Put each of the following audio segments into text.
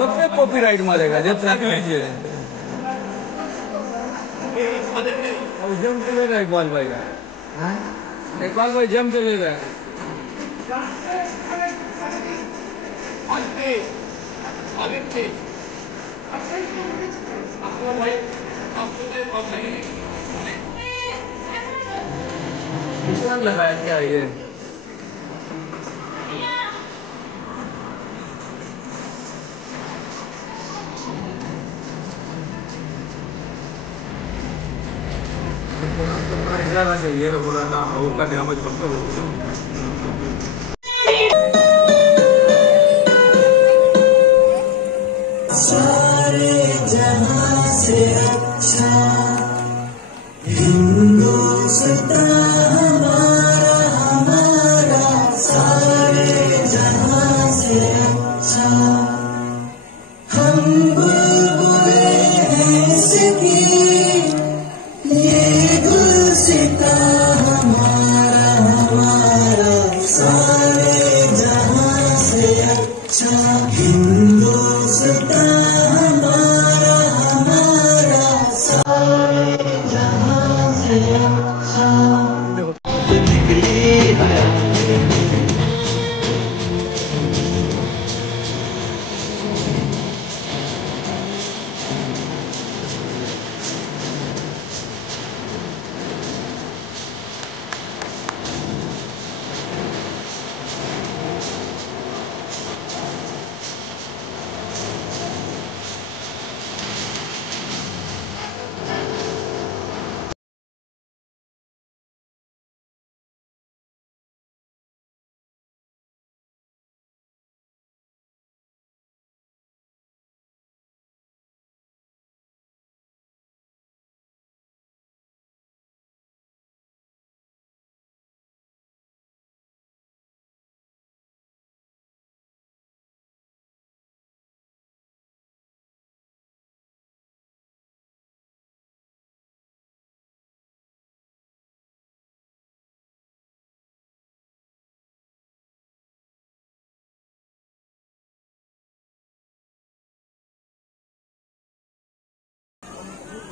सब पे कॉपीराइट मारेगा जब तक लीजिए। अब जम के ले रहा है इकबाल भाई का, इकबाल भाई जम के ले रहा है। लगाया क्या ये? ये बोला ना वो का ध्यान सारे जहां से अच्छा हिंदुस्तान हमारा हमारा, सारे जहां से अच्छा हम बुलबुले हैं इसकी, ये गुलसिता हमारा हमारा, सारे जहां से अच्छा हिंदुस्तान हमारा हमारा, सारे जहां से अच्छा।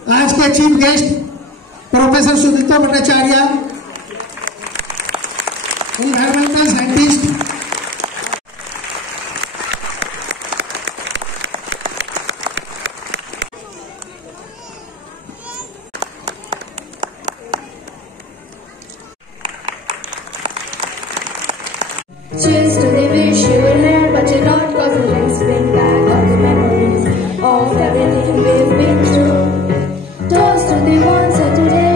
आज के chief guest professor Sudipta Bhattacharya, environmental scientist, Cheers to the wish you were here, but you're not, 'cause the links bring back all the memories of everything we've been through. Toast to the ones here today.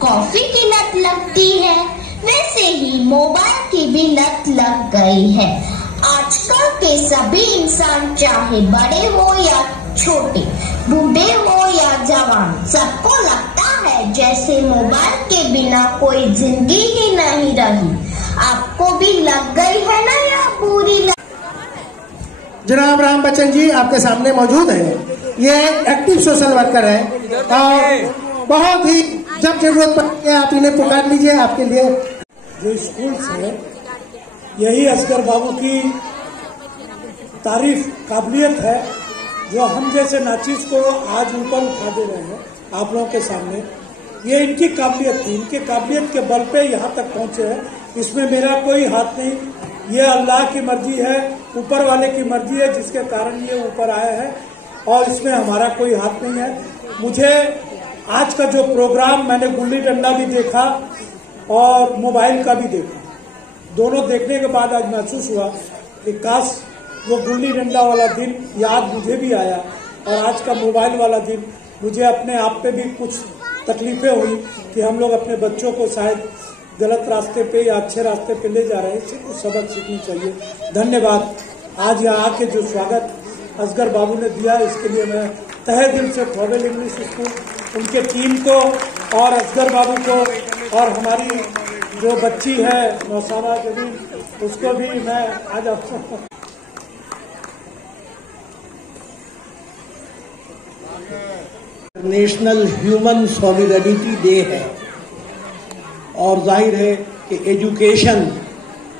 Coffee की लत लगती है, वैसे ही mobile की भी लत लग गई है। आजकल के सभी इंसान, चाहे बड़े हो या छोटे, बूढ़े हो या जवान, सबको लगता है जैसे मोबाइल के बिना कोई जिंदगी ही नहीं रही। आपको भी लग गई है ना या पूरी जनाब राम बच्चन जी आपके सामने मौजूद है। ये एक्टिव सोशल वर्कर है और बहुत ही जब जरूरत पड़ती है आप इन्हें पुकार लीजिए। आपके लिए जो स्कूल है, यही असगर बाबू की तारीफ काबिलियत है, जो हम जैसे नाचीज को आज ऊपर उठा दे रहे हैं आप लोगों के सामने। ये इनकी काबिलियत थी, इनकी काबिलियत के बल पे यहाँ तक पहुंचे हैं। इसमें मेरा कोई हाथ नहीं, ये अल्लाह की मर्जी है, ऊपर वाले की मर्जी है, जिसके कारण ये ऊपर आए हैं और इसमें हमारा कोई हाथ नहीं है। मुझे आज का जो प्रोग्राम, मैंने गुल्ली डंडा भी देखा और मोबाइल का भी देखा। दोनों देखने के बाद आज महसूस हुआ कि काश वो गुल्ली डंडा वाला दिन याद मुझे भी आया और आज का मोबाइल वाला दिन। मुझे अपने आप पे भी कुछ तकलीफें हुई कि हम लोग अपने बच्चों को शायद गलत रास्ते पे या अच्छे रास्ते पे ले जा रहे हैं, इससे कुछ सबक सीखनी चाहिए। धन्यवाद। आज यहाँ आके जो स्वागत असगर बाबू ने दिया, इसके लिए मैं तहे दिल से ट्रॉवेल इंग्लिश स्कूल, उनके टीम को और असगर बाबू को और हमारी जो बच्ची है मौसाना जमीन, उसको भी मैं आज नेशनल ह्यूमन सॉलिडरिटी डे है और जाहिर है कि एजुकेशन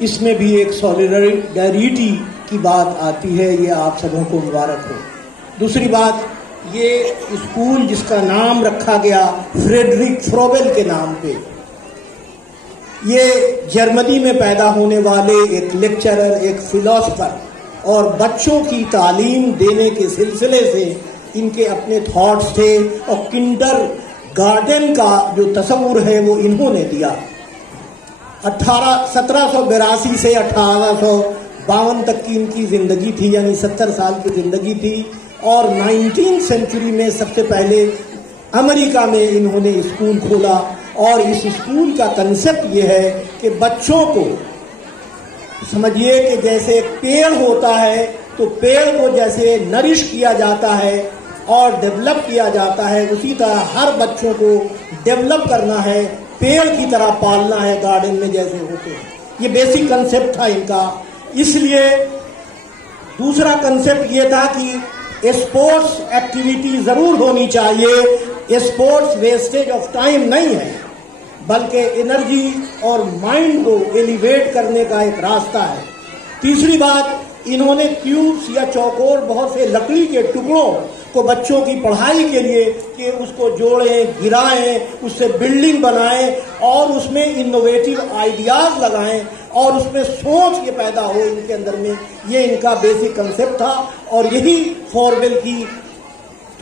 इसमें भी एक सॉलिडरिटी की बात आती है। ये आप सबों को मुबारक हो। दूसरी बात, ये स्कूल जिसका नाम रखा गया फ्रेडरिक फ्रोबेल के नाम पे, ये जर्मनी में पैदा होने वाले एक लेक्चरर, एक फिलोसफर और बच्चों की तालीम देने के सिलसिले से इनके अपने थॉट्स थे और किंडर गार्डन का जो तस्वुर है वो इन्होंने दिया। 1782 से 1852 तक की इनकी जिंदगी थी, यानी 70 साल की जिंदगी थी। और 19वीं सेंचुरी में सबसे पहले अमेरिका में इन्होंने स्कूल खोला और इस स्कूल का कंसेप्ट ये है कि बच्चों को समझिए कि जैसे पेड़ होता है तो पेड़ को जैसे नरिश किया जाता है और डेवलप किया जाता है, उसी तरह हर बच्चों को डेवलप करना है, पेड़ की तरह पालना है गार्डन में जैसे होते हैं। ये बेसिक कंसेप्ट था इनका। इसलिए दूसरा कंसेप्ट ये था कि स्पोर्ट्स एक्टिविटी जरूर होनी चाहिए। स्पोर्ट्स वेस्टेज ऑफ टाइम नहीं है, बल्कि एनर्जी और माइंड को एलिवेट करने का एक रास्ता है। तीसरी बात, इन्होंने क्यूब्स या चौकोर बहुत से लकड़ी के टुकड़ों को बच्चों की पढ़ाई के लिए कि उसको जोड़ें, गिराएं, उससे बिल्डिंग बनाएं और उसमें इनोवेटिव आइडियाज लगाएं और उसमें सोच ये पैदा हो इनके अंदर में, ये इनका बेसिक कंसेप्ट था और यही फॉरवेल की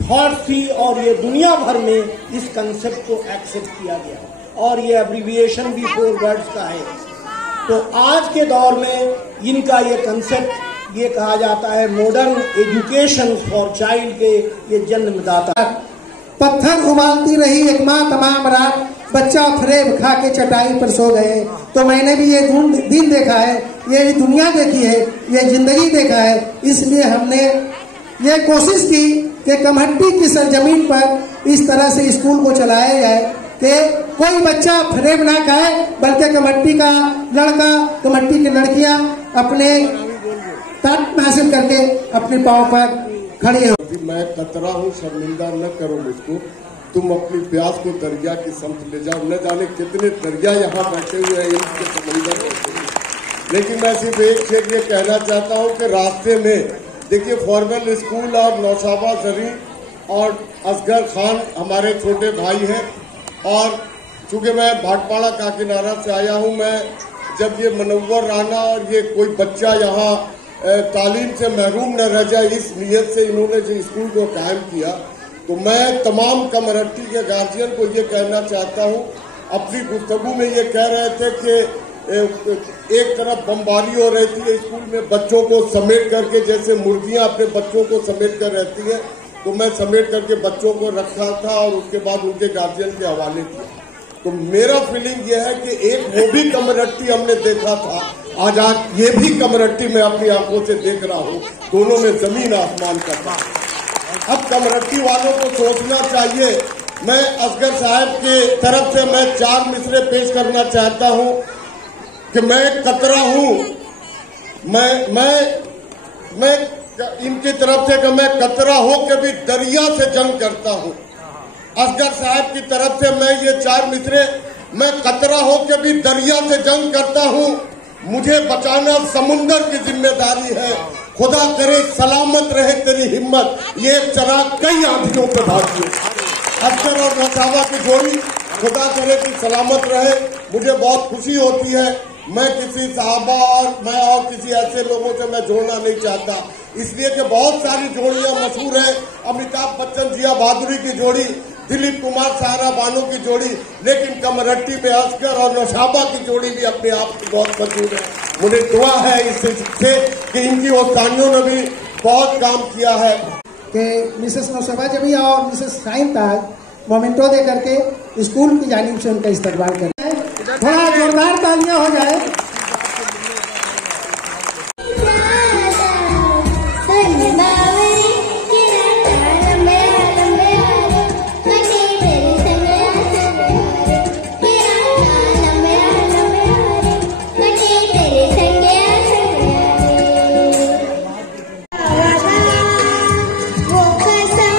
थॉट थी और ये दुनिया भर में इस कंसेप्ट को एक्सेप्ट किया गया और ये एब्रिविएशन भी 4 वर्ड्स का है। तो आज के दौर में इनका ये कंसेप्ट ये कहा जाता है मॉडर्न एजुकेशन फॉर चाइल्ड के ये जन्मदाता। पत्थर उबालती रही एक माँ तमाम रात, बच्चा फरेब खा के चटाई पर सो गए। तो मैंने भी ये दिन देखा है, ये दुनिया देखी है, ये जिंदगी देखा है। इसलिए हमने ये कोशिश की कि कमहट्टी की सरजमीन पर इस तरह से स्कूल को चलाया जाए कि कोई बच्चा फरेब ना खाए, बल्कि कमहट्टी का लड़का, कमहट्टी की लड़कियां अपने ताकत हासिल करके अपने पांव पर खड़े हो। मैं कतरा हूँ, शर्मिंदा न करो मुझको, तुम अपनी प्यास को दरिया की समझ ले जाओ। न जाने कितने दरिया यहाँ बैठे हुए हैं इनके समंदर में। लेकिन मैं सिर्फ एक चीज ये कहना चाहता हूँ कि रास्ते में देखिए फॉर्मल स्कूल और नौशाबा जरी और असगर खान हमारे छोटे भाई हैं और चूंकि मैं भाटपाड़ा काकीनाडा से आया हूँ, मैं जब ये मनव्वर राना और ये कोई बच्चा यहाँ तालीम से महरूम न रह जाए इस नियत से इन्होंने जो स्कूल को कायम किया, तो मैं तमाम कमरट्टी के गार्जियन को ये कहना चाहता हूँ। अपनी गुफ्तगू में ये कह रहे थे कि एक तरफ बमबारी हो रही थी स्कूल में बच्चों को समेट करके, जैसे मुर्गियां अपने बच्चों को समेट कर रहती है, तो मैं समेट करके बच्चों को रखा था और उसके बाद उनके गार्जियन के हवाले किया। तो मेरा फीलिंग यह है कि एक वो भी कमरट्टी हमने देखा था, आज ये भी कमरट्टी में अपनी आंखों से देख रहा हूँ, दोनों में जमीन आसमान का था। अब कमरट्टी वालों को सोचना चाहिए। मैं असगर साहब के तरफ से मैं 4 मिसरे पेश करना चाहता हूँ कि मैं कतरा हूँ, मैं इनकी तरफ से कि मैं कतरा हो के भी दरिया से जंग करता हूँ। असगर साहब की तरफ से मैं ये 4 मिसरे, मैं कतरा हो के भी दरिया से जंग करता हूँ, मुझे बचाना समुंदर की जिम्मेदारी है, खुदा करे सलामत रहे तेरी हिम्मत, ये चराग कई आंधियों पे भागी। असगर और नौशाबा की जोड़ी खुदा करे कि सलामत रहे। मुझे बहुत खुशी होती है, मैं किसी साहबा और किसी ऐसे लोगों से मैं जोड़ना नहीं चाहता, इसलिए कि बहुत सारी जोड़ियां मशहूर है। अमिताभ बच्चन जिया बहादुरी की जोड़ी, दिलीप कुमार सारा बानो की जोड़ी, लेकिन कमरट्टी में असगर और नौशाबा की जोड़ी भी अपने आप में बहुत मशहूर है। मुझे दुआ है इससे कि इनकी उस्तानियों ने भी बहुत काम किया है कि मिसेस नौशाबा जबिया और मिसेस शाहीन ताज मोमेंटो दे करके स्कूल की जानिब से उनका इस्तकबाल करें। थोड़ा जोरदार तालियां हो जाए। वो कसम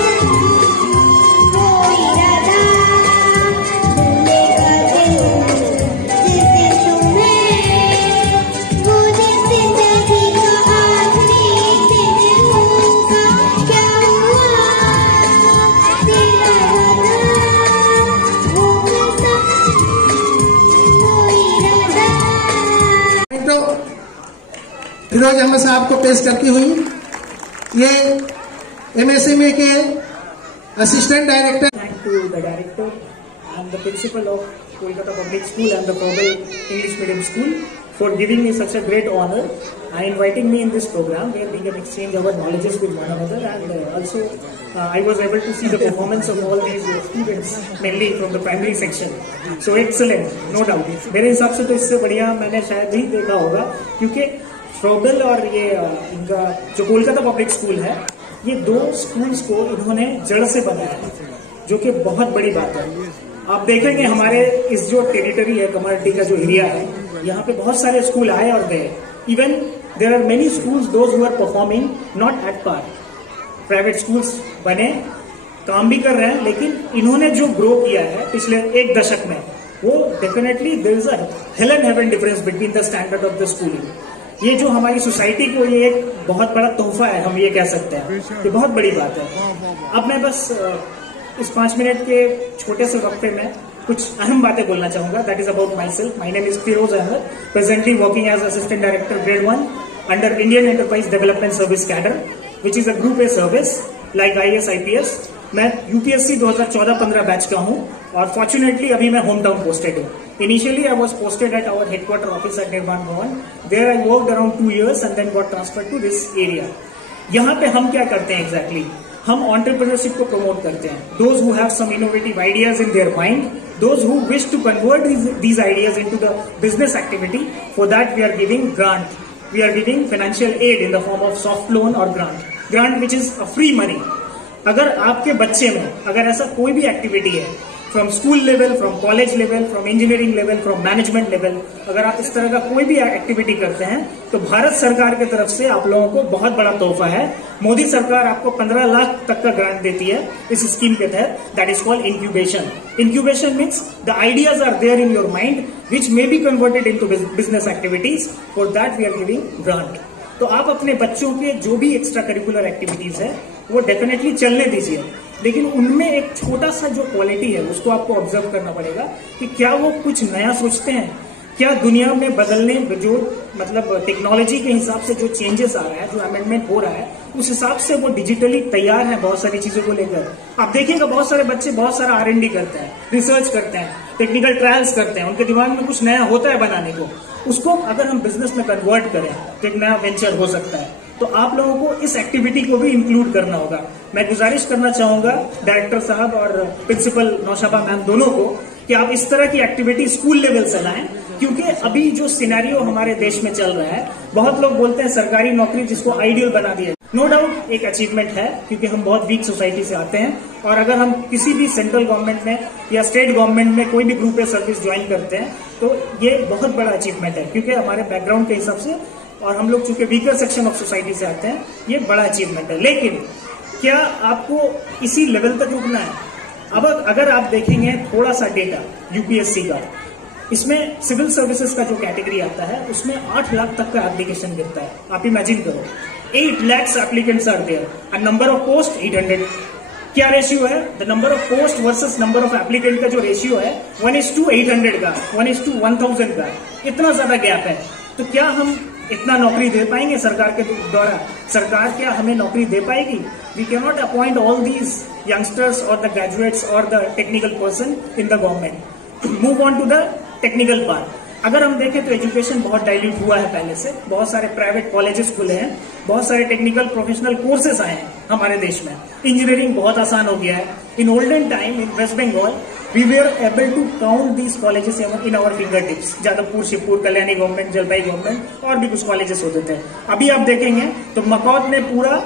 फिरोज अहमद साहब को पेश करती हुई ये MSMA के assistant director. Thank to the director and the principal of Kolkata Public School and the Global English Medium School for giving me such a great honor and inviting me in this program where we can exchange our knowledges with one another, and also I was able to see the performance of all these students, mainly from the primary section. So excellent, no doubt. मेरे हिसाब से तो इससे बढ़िया मैंने शायद नहीं देखा होगा, क्योंकि फ्रोबल और ये इनका जो कोलकाता पब्लिक स्कूल है, ये दो स्कूल्स को इन्होंने जड़ से बनाया है, जो कि बहुत बड़ी बात है। आप देखेंगे हमारे इस जो टेरिटरी है, कम्युनिटी का जो एरिया है, यहाँ पे बहुत सारे स्कूल आए और गए। Even there are many schools those who are performing not at par. Private schools बने, काम भी कर रहे हैं, लेकिन इन्होंने जो ग्रो किया है पिछले एक दशक में, वो definitely there is a hell and heaven difference between the standard of the schooling. ये जो हमारी सोसाइटी को ये एक बहुत बड़ा तोहफा है, हम ये कह सकते हैं, ये बहुत बड़ी बात है। अब मैं बस इस 5 मिनट के छोटे से वक्फे में कुछ अहम बातें बोलना चाहूंगा। That is about myself. My name is Firoz Ahmad, presently working as assistant director grade 1 under Indian enterprise development service cadre, which is a group A service like IAS IPS। मैं UPSC 2014-15 बैच का हूं और fortunately अभी मैं home town posted हूं। Initially I was posted at our headquarter office at Nirman Bhavan. There I worked around 2 years and then got transfer to this area. यहाँ पे हम क्या करते हैं एग्जैक्टली? हम एंटरप्रेन्योरशिप को प्रमोट करते हैं। Those who have some innovative ideas in their mind, those who wish to convert these ideas into the business activity. For that we are giving grant. We are giving financial aid in the form of soft loan or grant which is a free money. अगर आपके बच्चे में अगर ऐसा कोई भी activity है, from school level, from college level, from engineering level, from management level, अगर आप इस तरह का कोई भी एक्टिविटी करते हैं, तो भारत सरकार की तरफ से आप लोगों को बहुत बड़ा तोहफा है। मोदी सरकार आपको 15 लाख तक का ग्रांट देती है इस स्कीम के तहत। That is called incubation. Incubation means the ideas are there in your mind which may be converted into business activities. For that we are giving grant. तो आप अपने बच्चों के जो भी एक्स्ट्रा करिकुलर एक्टिविटीज है वो डेफिनेटली चलने दीजिए, लेकिन उनमें एक छोटा सा जो क्वालिटी है उसको आपको ऑब्जर्व करना पड़ेगा कि क्या वो कुछ नया सोचते हैं, क्या दुनिया में बदलने जो मतलब टेक्नोलॉजी के हिसाब से जो चेंजेस आ रहा है, जो अमेंडमेंट हो रहा है, उस हिसाब से वो डिजिटली तैयार है बहुत सारी चीजों को लेकर। आप देखिएगा बहुत सारे बच्चे बहुत सारा R&D करते हैं, रिसर्च करते हैं, टेक्निकल ट्रायल्स करते हैं, उनके दिमाग में कुछ नया होता है बनाने को। उसको अगर हम बिजनेस में कन्वर्ट करें तो एक नया वेंचर हो सकता है। तो आप लोगों को इस एक्टिविटी को भी इंक्लूड करना होगा। मैं गुजारिश करना चाहूंगा डायरेक्टर साहब और प्रिंसिपल नौशाबा मैम दोनों को कि आप इस तरह की एक्टिविटी स्कूल लेवल से लाएं, क्योंकि अभी जो सिनेरियो हमारे देश में चल रहा है, बहुत लोग बोलते हैं सरकारी नौकरी जिसको आइडियल बना दिया। नो डाउट एक अचीवमेंट है, क्योंकि हम बहुत वीक सोसाइटी से आते हैं, और अगर हम किसी भी सेंट्रल गवर्नमेंट में या स्टेट गवर्नमेंट में कोई भी ग्रुप ए सर्विस ज्वाइन करते हैं तो ये बहुत बड़ा अचीवमेंट है, क्योंकि हमारे बैकग्राउंड के हिसाब से और हम लोग चूंकि वीकर सेक्शन ऑफ सोसाइटी से आते हैं, ये बड़ा अचीवमेंट है। लेकिन क्या आपको इसी लेवल तक रुकना है? अब अगर आप देखेंगे थोड़ा सा डेटा UPSC का, इसमें सिविल सर्विसेज का जो कैटेगरी आता है उसमें 8 लाख तक का एप्लीकेशन गिरता है। आप इमेजिन करो, 8 lakhs applicants are there and number of post 800। क्या रेशियो है? The number of post versus number of applicant का जो रेशियो है 1:800 का, 1:1000 का, इतना ज्यादा गैप है। तो क्या हम इतना नौकरी दे पाएंगे सरकार के द्वारा? सरकार क्या हमें नौकरी दे पाएगी? We can not appoint all these youngsters और द ग्रेजुएट्स और the technical person in the government. Move on to the technical part. अगर हम देखें तो एजुकेशन बहुत डाइल्यूट हुआ है पहले से। बहुत सारे प्राइवेट कॉलेजेस खुले हैं, बहुत सारे टेक्निकल प्रोफेशनल कोर्सेज आए हैं हमारे देश में। इंजीनियरिंग बहुत आसान हो गया है। In olden time in west Bengal we were able to count these colleges in our finger tips. Jadavpur, Shibpur, Kalyani government, Jalpai government और भी कुछ कॉलेजेस होते थे। अभी आप देखेंगे तो मकौद ने पूरा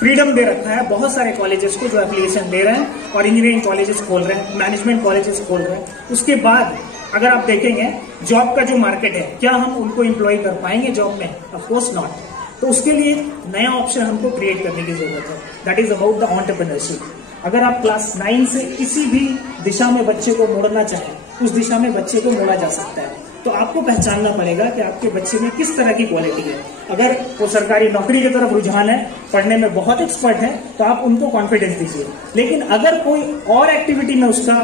फ्रीडम दे रखा है बहुत सारे कॉलेजेस को जो एप्लीकेशन दे रहे हैं, और इंजीनियरिंग कॉलेजेस खोल रहे हैं, मैनेजमेंट कॉलेजेस खोल रहे हैं। उसके बाद अगर आप देखेंगे जॉब का जो मार्केट है, क्या हम उनको एम्प्लॉय कर पाएंगे जॉब में? Of course not. तो उसके लिए नया ऑप्शन हमको क्रिएट करने की जरूरत है। That is about the entrepreneurship. अगर आप क्लास 9 से किसी भी दिशा में बच्चे को मोड़ना चाहें, उस दिशा में बच्चे को मोड़ा जा सकता है। तो आपको पहचानना पड़ेगा कि आपके बच्चे में किस तरह की क्वालिटी है। अगर वो सरकारी नौकरी की तरफ रुझान है, पढ़ने में बहुत एक्सपर्ट है, तो आप उनको कॉन्फिडेंस दीजिए। लेकिन अगर कोई और एक्टिविटी में उसका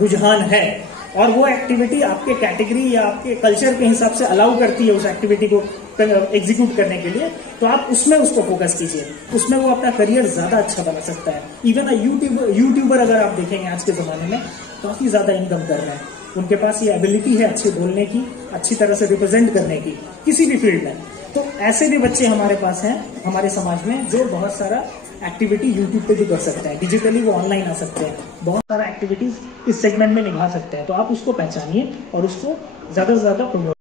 रुझान है और वो एक्टिविटी आपके कैटेगरी या आपके कल्चर के हिसाब से अलाउ करती है उस एक्टिविटी को एग्जीक्यूट करने के लिए, तो आप उसमें उसको फोकस कीजिए, उसमें वो अपना करियर ज्यादा अच्छा बना सकता है। इवन यूट्यूबर अगर आप देखेंगे आज के जमाने में काफी ज्यादा इनकम कर रहे हैं, उनके पास ये एबिलिटी है अच्छे बोलने की, अच्छी तरह से रिप्रेजेंट करने की किसी भी फील्ड में। तो ऐसे भी बच्चे हमारे पास हैं हमारे समाज में जो बहुत सारा एक्टिविटी यूट्यूब पे भी कर सकते हैं, डिजिटली वो ऑनलाइन आ सकते हैं, बहुत सारा एक्टिविटीज इस सेगमेंट में निभा सकते हैं। तो आप उसको पहचानिए और उसको ज्यादा से ज्यादा प्रमोट।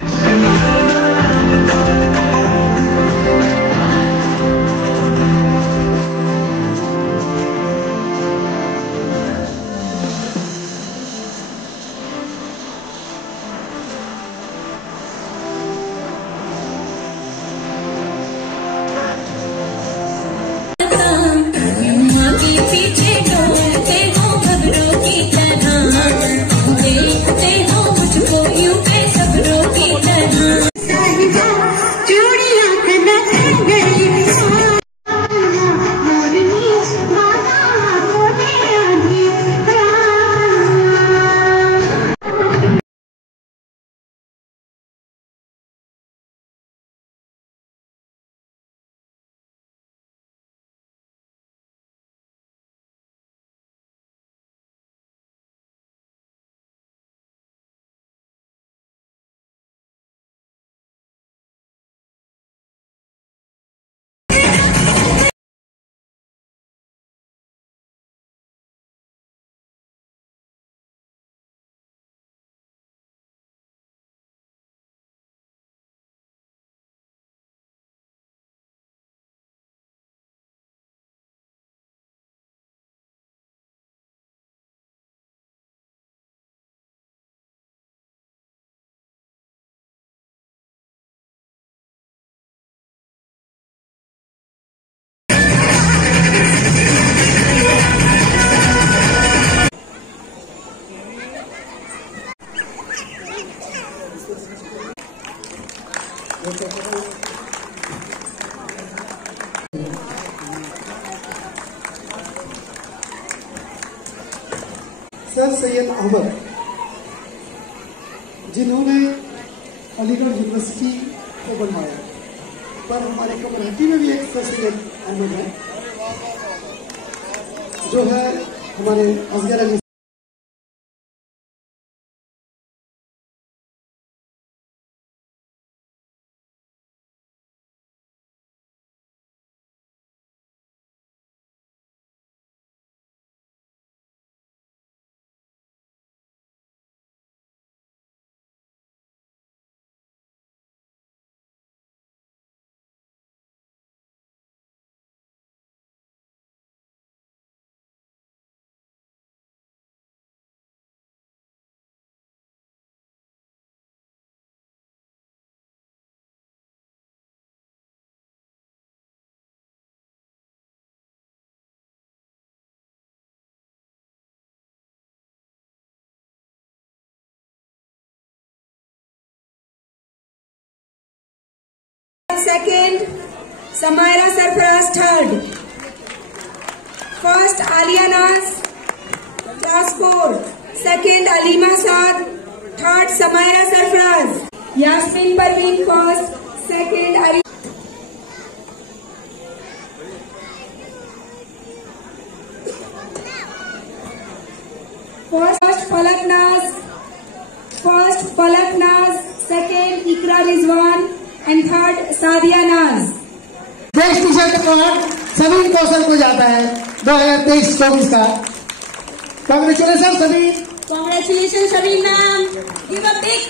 सर सैयद अहमद, जिन्होंने अलीगढ़ यूनिवर्सिटी को बनवाया, पर हमारे कमराटी में भी एक सर सैयद अहमद है जो है हमारे Asghar Ali. Second, Samaira Sarfaraz third. First, Alia Naz, class 4. Second, Alima Saad. Third, Samaira Sarfaraz. Yasmin Parveen first. Second, Ari. First, Falak Naz. First, Falak Naz. Second, Ikra Rizwan. And third, Sadia नाज। Best T-shirt award Sameer कौशल को जाता है 2023-24 का। Congratulation Sameer. Congratulations, Shabir ma'am. Give a big